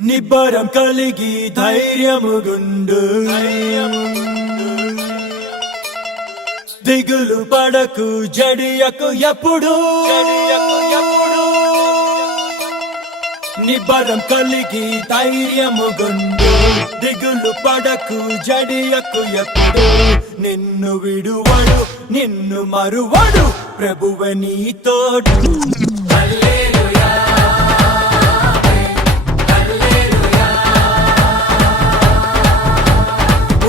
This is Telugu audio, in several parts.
నిబ్బరం కలిగి ధైర్యముగుండు దిగులు పడకు జడియకు ఎప్పుడు నిబ్బరం కలిగి ధైర్యముగుండు దిగులు పడకు జడియకు ఎప్పుడు నిన్ను విడువడు నిన్ను మరువడు ప్రభువే నీ తోడు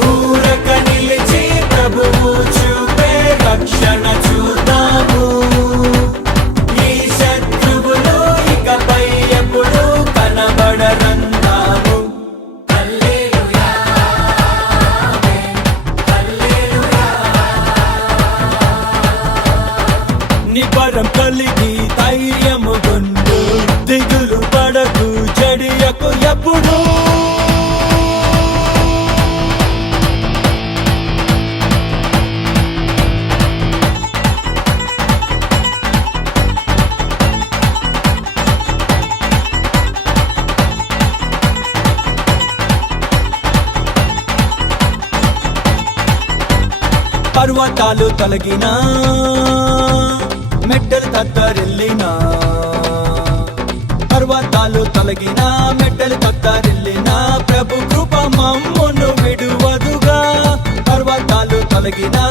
ఊరక నిలిచి ప్రభువు చూపే రక్షణ చూద్దాము ఈ శత్రువులు ఇకపై ఎప్పుడు కనబడరందాము నిబ్బరం కలిగి ధైర్యముగుండు దిగులు పడకు జడియకు ఎప్పుడు పర్వతాలు తొలగినా మెట్టలు తత్తరిల్లినా పర్వతాలు తొలగినా మెట్టలు తత్తరిల్లినా ప్రభు కృప మమ్మును విడువదుగా పర్వతాలు తొలగినా